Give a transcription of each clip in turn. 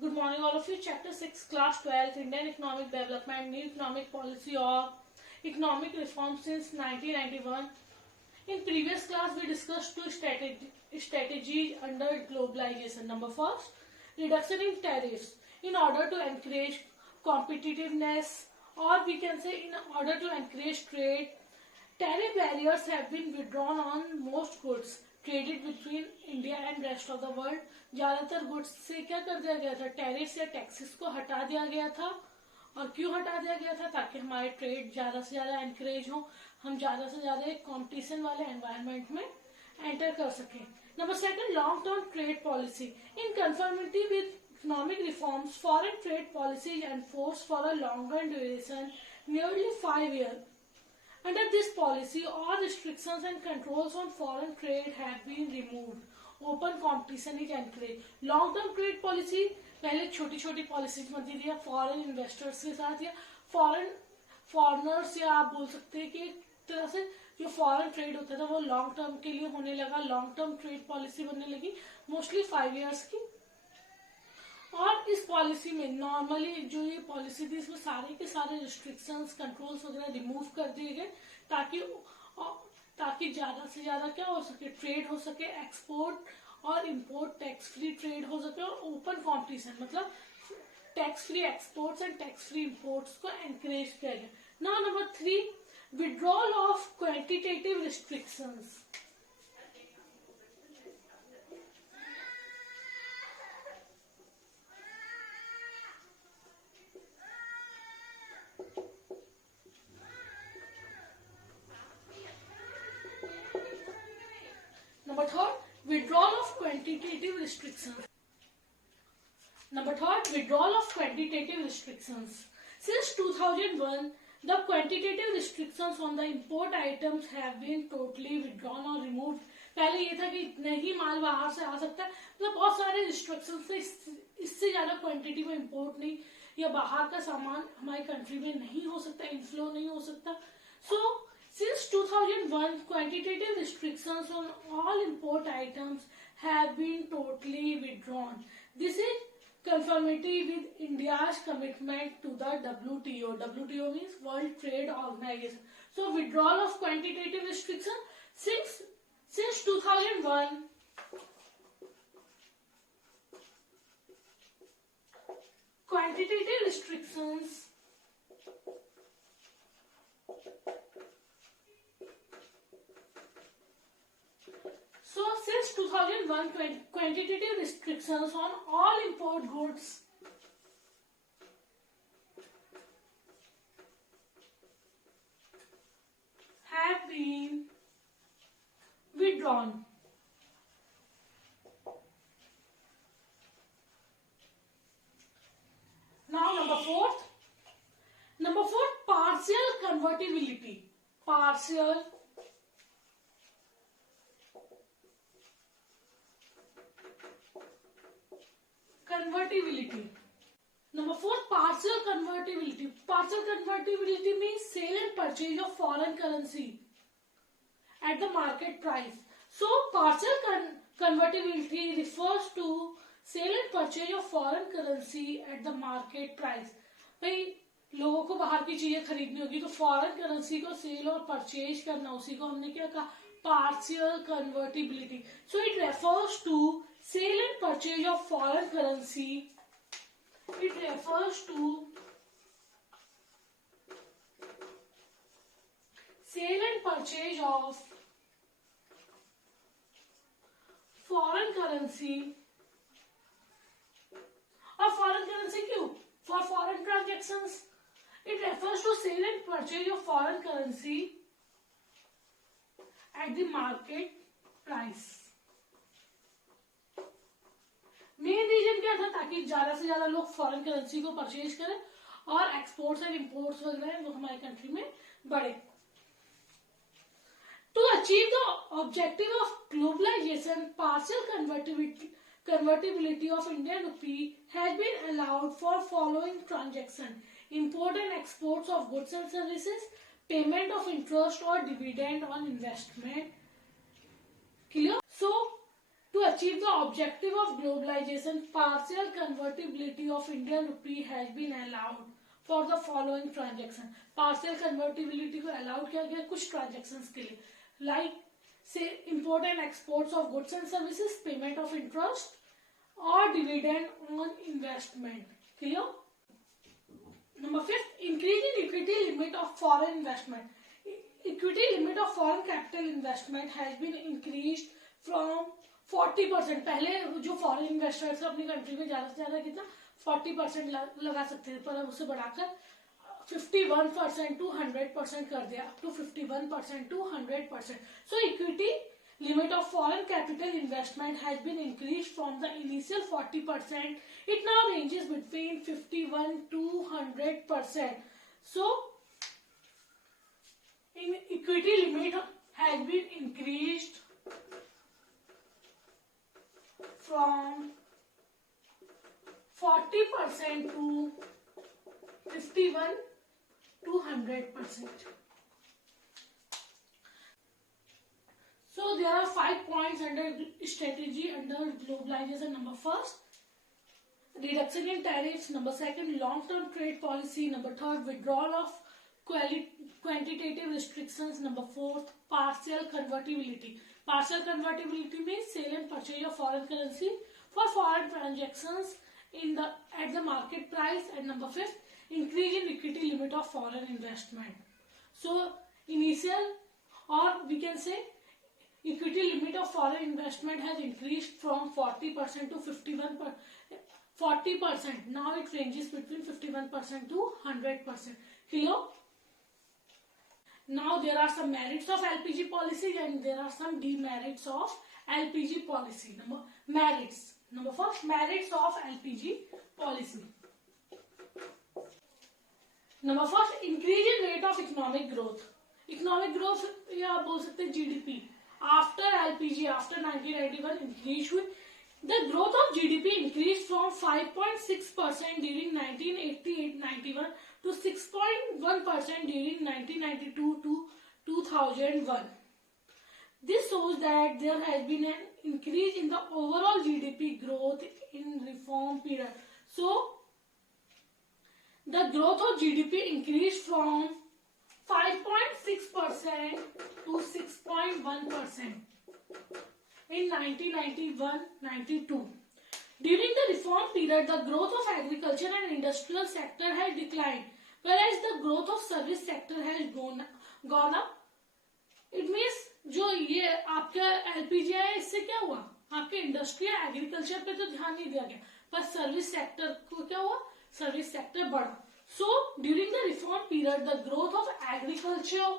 Good morning, all of you. Chapter 6, Class 12, Indian Economic Development, New Economic Policy or Economic Reform since 1991. In previous class, we discussed two strategies under globalization. Number first, reduction in tariffs in order to encourage competitiveness, or we can say in order to encourage trade. Tariff barriers have been withdrawn on most goods traded between India and rest of the world. ज्यादातर goods से क्या कर दिया गया था, tariff या taxes को हटा दिया गया था. और क्यों हटा दिया गया था? ताकि हमारे ट्रेड ज्यादा से ज्यादा एनकरेज हो, हम ज्यादा से ज्यादा एक कॉम्पिटिशन वाले एनवायरनमेंट में एंटर कर सके. Number second, long term trade policy in conformity with economic reforms. Foreign trade policy is enforced for a longer duration, nearly 5 years. Under this policy, all restrictions and controls on foreign trade have been removed. Open competition is encouraged. Long term trade policy पहले छोटी छोटी policies बनती थी foreign investors के साथ या foreigners, या आप बोल सकते हैं कि एक तरह से जो फॉरेन ट्रेड होता था वो लॉन्ग टर्म के लिए होने लगा. लॉन्ग टर्म ट्रेड पॉलिसी बनने लगी, मोस्टली 5 years की. और इस पॉलिसी में नॉर्मली जो ये पॉलिसी थी इसमें सारे के सारे रिस्ट्रिक्शंस, कंट्रोल्स वगैरह रिमूव कर दिए गए ताकि ज्यादा से ज्यादा क्या हो सके, ट्रेड हो सके, एक्सपोर्ट और इंपोर्ट टैक्स फ्री ट्रेड हो सके और ओपन कंपटीशन, मतलब tax free exports and tax free imports को एनकरेज किया गया. Now number 3, withdrawal of quantitative restrictions. Number third, withdrawal of quantitative restrictions. Number third, withdrawal of quantitative restrictions. Since 2001, the quantitative restrictions on the import items have been totally withdrawn or removed. पहले ये था कि इतने ही माल बाहर से आ सकता है, मतलब बहुत सारे रिस्ट्रिक्शंस थे, इससे ज्यादा क्वांटिटी में इंपोर्ट नहीं या बाहर का सामान हमारी कंट्री में नहीं हो सकता, इनफ्लो नहीं हो सकता. So since 2001, quantitative restrictions on all import items have been totally withdrawn. This is conformity with India's commitment to the WTO. WTO means World Trade Organization. So withdrawal of quantitative restrictions since 2001. Quantitative restrictions since 2001, quantitative restrictions on all import goods have been withdrawn. Now number fourth, partial convertibility. Partial convertibility. Number 4, partial convertibility. Partial convertibility means sale and purchase of foreign currency at the market price. So partial convertibility refers to sale and purchase of foreign currency at the market price. भाई लोगों को बाहर की चीजें खरीदनी होगी तो foreign currency को सेल और परचेज करना, उसी को हमने क्या कहा, partial convertibility. So it refers to sale and purchase of foreign currency. It refers to sale and purchase of foreign currency. और foreign currency क्यों? For foreign transactions. It refers to sale and purchase of foreign currency at the market price. Main reason क्या था? ताकि ज्यादा से ज्यादा लोग foreign currency को परचेज करें और एक्सपोर्ट्स एंड इंपोर्ट्स वगैरह वो हमारी कंट्री में बढ़े. To achieve the objective of globalization, partial convertibility of Indian rupee has been allowed for following transaction: import and exports of goods and services, payment of interest or dividend on investment. Clear? So To achieve the objective of globalization, partial convertibility of Indian rupee has been allowed for the following transaction. Partial convertibility को allowed किया गया कुछ transactions के लिए, like say import and exports of goods and services, payment of interest or dividend on investment. Clear? Number 5, increase in equity limit of foreign investment. Equity limit of foreign capital investment has been increased from 40%. पहले जो foreign investors अपनी country में ज्यादा से ज्यादा कितना 40% लगा सकते थे, पर अब उसे बढ़ाकर 51% to 100% कर दिया, up to 51% to 100%. So equity limit of foreign capital investment has been increased from the initial 40%. It now ranges between 51 to 100%. So in equity limit has been increased from 40% to 51 to 100%. So there are 5 points under strategy under globalization. Number 1, reduction in tariffs. Number 2, long-term trade policy. Number 3, withdrawal of quantitative restrictions. Number 4, partial convertibility. Partial convertibility means sale and purchase of foreign currency for foreign transactions at the market price. And number 5, increase in equity limit of foreign investment. So initial, or we can say equity limit of foreign investment has increased from 40% to 51%. 40%. Now it ranges between 51% to 100%. Clear? Now there are some merits of LPG policy and there are some demerits of LPG policy. Merits. Number 1, merits of LPG policy. Number 1, increase in rate of economic growth. Economic growth या आप बोल सकते हैं GDP. After LPG, after 1991 increase हुई. The growth of GDP increased from 5.6% during 1988-91 to 6.1% during 1992 to 2001. This shows that there has been an increase in the overall GDP growth in reform period. So, the growth of GDP increased from 5.6% to 6.1% in 1991-92. During the reform period, the growth of agriculture and industrial sector has declined, whereas the growth of service sector has gone up. It means जो ये आपका LPG है, इससे क्या हुआ, आपके industry agriculture पे तो ध्यान नहीं दिया गया, पर सर्विस सेक्टर को क्या हुआ, सर्विस सेक्टर बढ़ा. So during the reform period, the growth of agriculture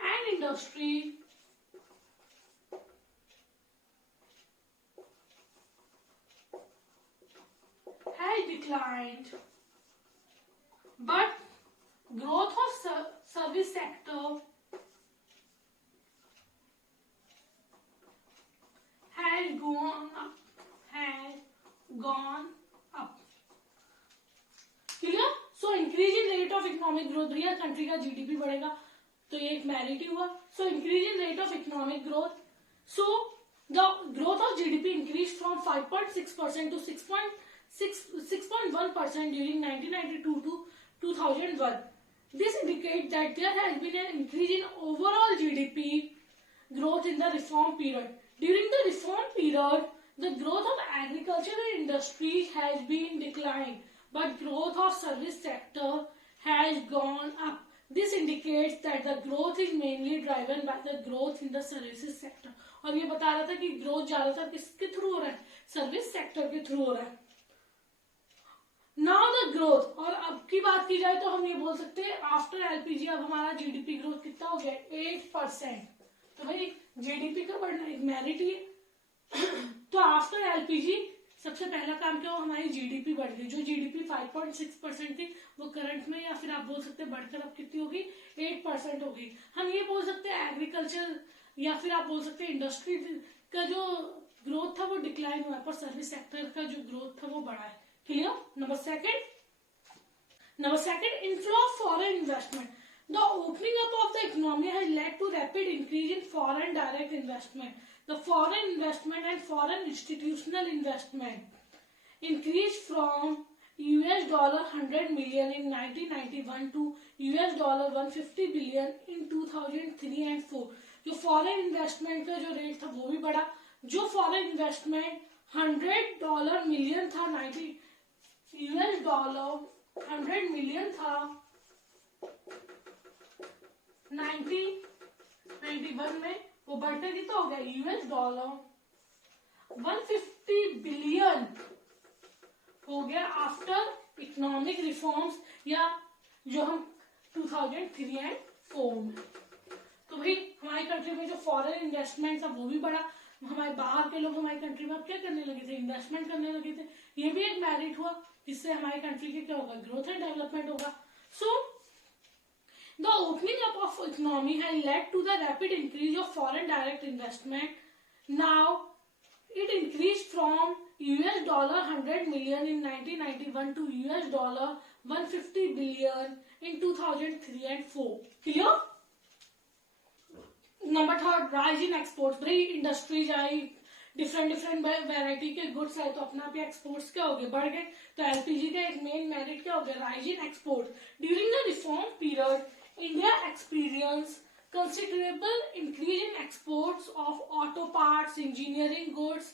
and industry has declined, but growth of service sector has gone up. Clear? So increase in rate of economic growth, भैया country का GDP बढ़ेगा तो ये एक merit ही हुआ. So increase in rate of economic growth. So the growth of GDP increased from 5.6% to 6.1% during 1992 to 2001. This indicates that there has been an increase in overall GDP growth in the reform period. During the reform period, the growth of agriculture and industry has been declined, but growth of service sector has gone up. This indicates that the growth is mainly driven by the growth in the services sector. और ये बता रहा था कि growth ज्यादातर किसके through हो रहा है, सर्विस सेक्टर के थ्रू हो रहा है. नाउ द ग्रोथ, और अब की बात की जाए तो हम ये बोल सकते हैं आफ्टर एलपीजी अब हमारा जीडीपी ग्रोथ कितना हो गया, 8%. तो भाई जीडीपी का बढ़ना एक मेरिट ही है. तो आफ्टर एलपीजी सबसे पहला काम क्या हो, हमारी जीडीपी बढ़ गई. जो जीडीपी 5.6% थी वो करंट में या फिर आप बोल सकते हैं बढ़कर अब कितनी होगी, 8% होगी. हम ये बोल सकते हैं एग्रीकल्चर या फिर आप बोल सकते हैं इंडस्ट्री का जो ग्रोथ था वो डिक्लाइन हुआ है, पर सर्विस सेक्टर का जो ग्रोथ था वो बढ़ा है. Clear? Number second, Number second, inflow of foreign investment. The opening up of the economy has led to rapid increase in foreign direct investment. The foreign investment and foreign institutional investment increased from $100 million in 1991 to $150 billion in 2003 and 4. जो foreign investment का जो rate था वो भी बढ़ा. जो foreign investment $100 million था, $100 million था 1991 में, वो बढ़ते कितना हो गया $150 बिलियन हो गया आफ्टर इकोनॉमिक रिफॉर्म्स, या जो हम 2003 एंड 4 में. तो भाई हमारी कंट्री में जो फॉरेन इन्वेस्टमेंट था वो भी बढ़ा. हमारे बाहर के लोग हमारी कंट्री में अब क्या करने लगे थे, इन्वेस्टमेंट करने लगे थे. ये भी एक मेरिट हुआ, जिससे हमारी कंट्री के क्या होगा, ग्रोथ एंड डेवलपमेंट होगा. So the opening up of economy has led to the rapid increase of foreign direct investment. Now it increased from $100 million in 1991 to $150 billion in 2003 and 4. Clear? Number third, rise in exports. भाई industries आई, different variety के goods आए, तो अपना भी exports क्या हो गए, बढ़ गए. तो एलपीजी का एक मेन मेरिट क्या हो गया, rise in export. During the reform period India experience considerable increase in exports of auto parts, engineering goods,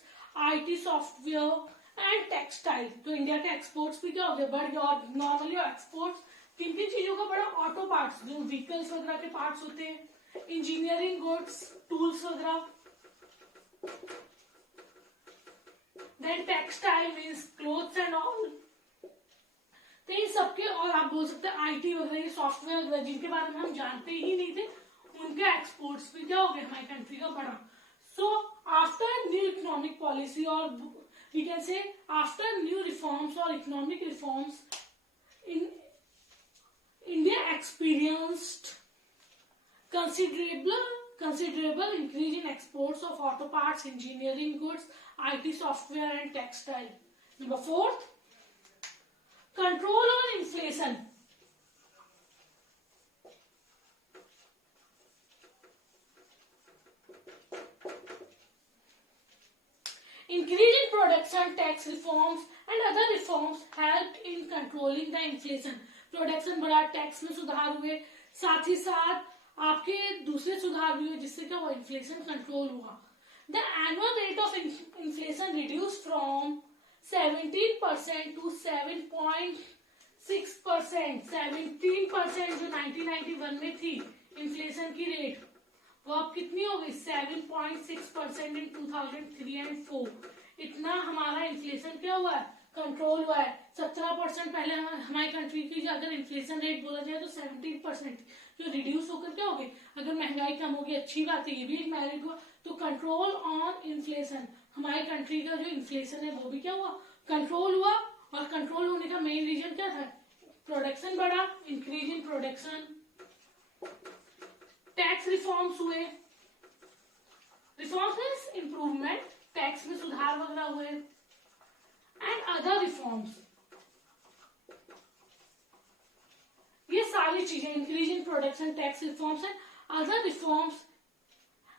IT software and textile. तो इंडिया के एक्सपोर्ट्स भी क्या हो गए, बढ़ गए. और नॉर्मली एक्सपोर्ट्स किन किन चीजों का बढ़ा, ऑटो पार्ट्स जो व्हीकल्स वगैरह के पार्ट्स होते हैं, इंजीनियरिंग गुड्स, टूल्स वगैरह, then textile means clothes and all. तो इन सबके, और आप बोल सकते हैं आईटी वगैरह, ये सॉफ्टवेयर वगैरह जिनके बारे में हम जानते ही नहीं थे, उनके एक्सपोर्ट्स भी क्या हो गए, हमारी कंट्री का बढ़ा. So after new economic policy, और we can say after new reforms और economic reforms, India experienced considerable increase in exports of auto parts, engineering goods, IT software and textile. Number fourth, control on inflation. Increase in production tax reforms and other reforms helped in controlling the inflation. Production बढ़ा, tax में सुधार हुए, साथ ही साथ आपके दूसरे सुधार भी हुए, जिससे क्या हुआ, इन्फ्लेशन कंट्रोल हुआ. The annual rate of inflation reduce from 17% to 7.6%. 17% जो 1991 में थी इन्फ्लेशन की रेट, वो अब कितनी हो गई, 7.6% इन 2003 एंड 4. इतना हमारा इन्फ्लेशन क्या हुआ है, कंट्रोल हुआ है. 17% पहले हमारी कंट्री की अगर इन्फ्लेशन रेट बोला जाए तो 17%, जो रिड्यूस होकर क्या होगी, अगर महंगाई कम होगी अच्छी बात है, ये भी एक मेरिट हुआ. तो कंट्रोल ऑन इन्फ्लेशन, हमारी कंट्री का जो इन्फ्लेशन है वो भी क्या हुआ, कंट्रोल हुआ. और कंट्रोल होने का मेन रीजन क्या था, प्रोडक्शन बढ़ा, increase in production. Tax reforms हुए, रिफॉर्म्स मीन्स इंप्रूवमेंट, टैक्स में सुधार वगैरह हुए, एंड अदर रिफॉर्म्स. ये सारी चीजें, increase in production, tax reforms and other reforms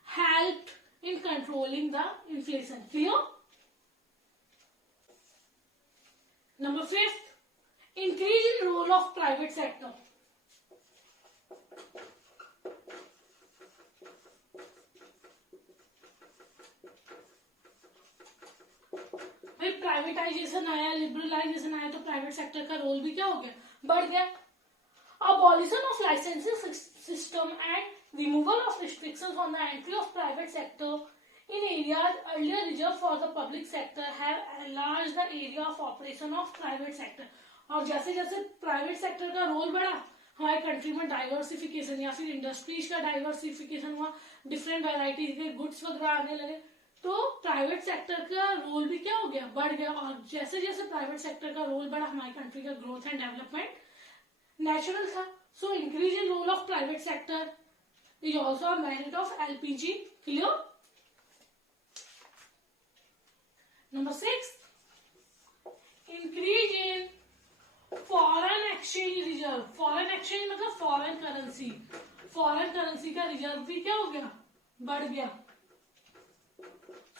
helped in controlling the inflation. Clear? Number fifth, increase in role of private sector. भाई privatisation आया, लिबरलाइजेशन आया, तो प्राइवेट सेक्टर का रोल भी क्या हो गया, बढ़ गया. Abolition of licensing system and removal of restrictions on the entry of private sector in areas earlier reserved for the public sector have enlarged the area of operation of private sector. और जैसे जैसे private sector का role बढ़ा, हमारे country में diversification या फिर industries का डाइवर्सिफिकेशन हुआ, डिफरेंट वैरायटीज के गुड्स वगैरह आने लगे, तो प्राइवेट सेक्टर का रोल भी क्या हो गया, बढ़ गया. और जैसे जैसे प्राइवेट सेक्टर का रोल बढ़ा, हमारी कंट्री का ग्रोथ एंड डेवलपमेंट नेचुरल था. So increase in role of private sector is also a merit of LPG. Clear? Number 6, increase in foreign exchange reserve, foreign exchange मतलब फॉरेन करेंसी, फॉरेन करेंसी का reserve भी क्या हो गया, बढ़ गया।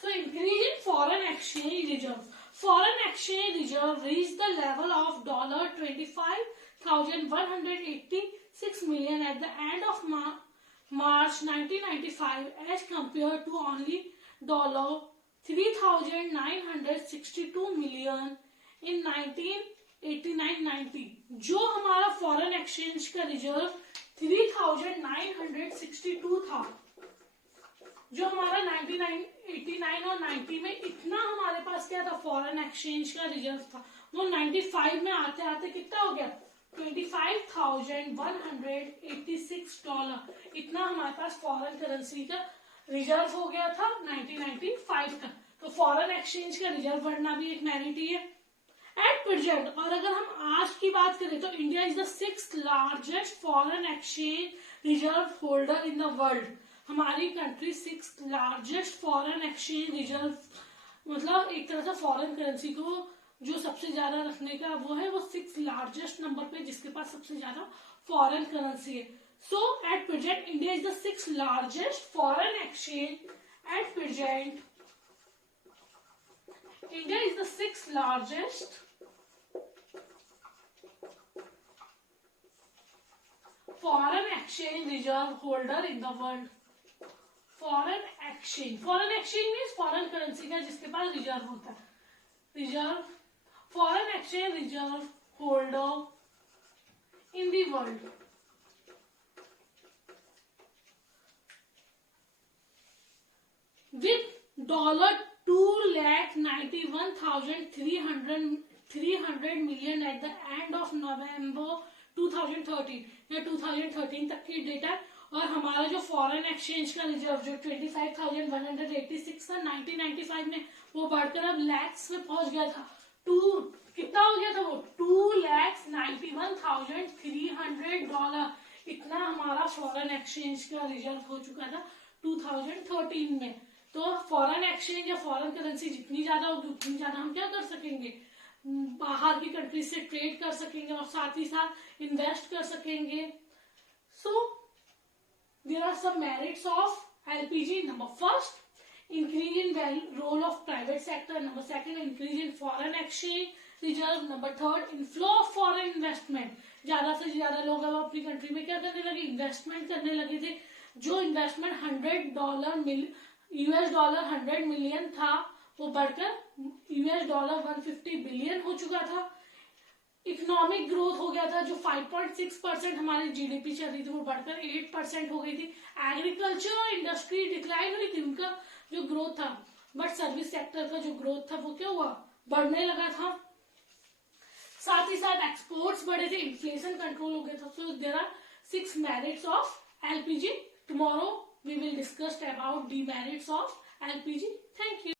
So increase in foreign exchange reserve, foreign exchange reserve reach the level of $25,186 million at the end of March 1995 as compared to only $3,962 million in 1989-90। जो हमारा फॉरेन एक्सचेंज का रिजर्व 3,962 था, जो हमारा 1989 और 90 में इतना हमारे पास क्या था फॉरेन एक्सचेंज का रिजर्व था, वो 95 में आते आते कितना हो गया, $25,186। इतना हमारे पास फॉरेन करेंसी का रिजर्व हो गया था 1995 का। तो फॉरेन एक्सचेंज का रिजर्व बढ़ना भी एक मेरिट ही है एट प्रेजेंट। और अगर हम आज की बात करें तो India is the 6th largest foreign exchange reserve holder in the world. हमारी country 6th largest foreign exchange reserve, मतलब एक तरह से फॉरेन करेंसी को जो सबसे ज्यादा रखने का वो है, वो 6th लार्जेस्ट नंबर पे जिसके पास सबसे ज्यादा फॉरेन करेंसी है। So at present India is the 6th largest foreign exchange at present, India is the 6th largest foreign exchange reserve holder in the world। foreign exchange means foreign currency का जिसके पास reserve होता है, reserve, foreign exchange reserve holder in the world। with $2,91,300 million at the end of November 2013, या 2013 तक की data. और हमारा जो फॉरेन एक्सचेंज का रिजर्व जो 25,186 था 1995 में, वो बढ़कर अब लैक्स में पहुंच गया था। कितना हो गया था वो, $2,91,300। इतना हमारा फॉरेन एक्सचेंज का रिजर्व हो चुका था 2013 में। तो फॉरेन एक्सचेंज या फॉरेन करेंसी जितनी ज्यादा होगी उतनी ज्यादा हम क्या कर सकेंगे, बाहर की कंट्री से ट्रेड कर सकेंगे और साथ ही साथ इन्वेस्ट कर सकेंगे। So there are some merits of LPG. Number first, increase in role of private sector. Number second, increase in foreign exchange reserve. Number third, inflow of foreign investment. ज्यादा से ज्यादा लोग अब अपनी कंट्री में क्या करने लगे, इन्वेस्टमेंट करने लगे थे। जो इन्वेस्टमेंट $100 मिलियन था वो बढ़कर $150 बिलियन हो चुका था। इकोनॉमिक ग्रोथ हो गया था, जो 5.6% हमारी जीडीपी चल रही थी वो बढ़कर 8% हो गई थी। एग्रीकल्चर और इंडस्ट्री डिक्लाइन हुई थी, उनका जो ग्रोथ था, बट सर्विस सेक्टर का जो ग्रोथ था वो क्या हुआ, बढ़ने लगा था। साथ ही साथ एक्सपोर्ट्स बढ़े थे, इन्फ्लेशन कंट्रोल हो गया था। So there are 6 merits of LPG. Tomorrow we will discuss about demerits of LPG. Thank you.